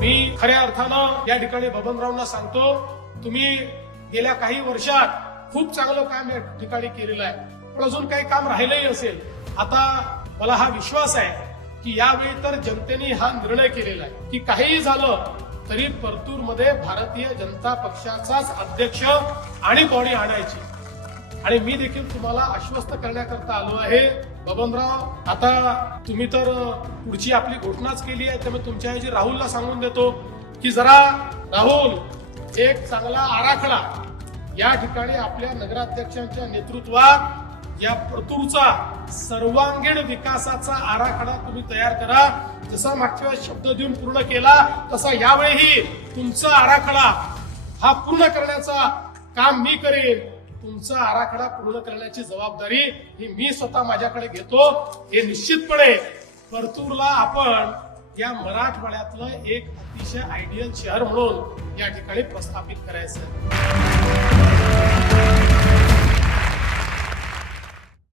मी खऱ्या अर्थानं या ठिकाणी बबनरावना सांगतो तुम्ही गेल्या काही वर्षात खूप चांगलं काम या ठिकाणी केलेलं आहे. पण अजून काही काम राहिलंही असेल. आता मला हा विश्वास आहे की यावेळी तर जनतेने हा निर्णय केलेला आहे की काहीही झालं तरी परतूरमध्ये भारतीय जनता पक्षाचाच अध्यक्ष आणि बॉडी आणायची. आणि मी देखील तुम्हाला आश्वस्त करण्याकरता आलो आहे. बबनराव आता तुम्ही तर पुढची आपली घोषणाच केली आहे त्यामुळे तुमच्या ऐवजी राहुलला सांगून देतो की जरा राहुल एक चांगला आराखडा या ठिकाणी आपल्या नगराध्यक्षांच्या नेतृत्वात या परतूरचा सर्वांगीण विकासाचा आराखडा तुम्ही तयार करा. जसा मागच्या वेळेस शब्द देऊन पूर्ण केला तसा यावेळीही तुमचा आराखडा हा पूर्ण करण्याचा काम मी करेन. तुमचा आराखडा पूर्ण करण्याची जबाबदारी ही मी स्वतः माझ्याकडे घेतो हे निश्चितपणे परतूरला आपण या मराठवाड्यातलं एक अतिशय आयडियल शहर म्हणून या ठिकाणी प्रस्थापित करायचं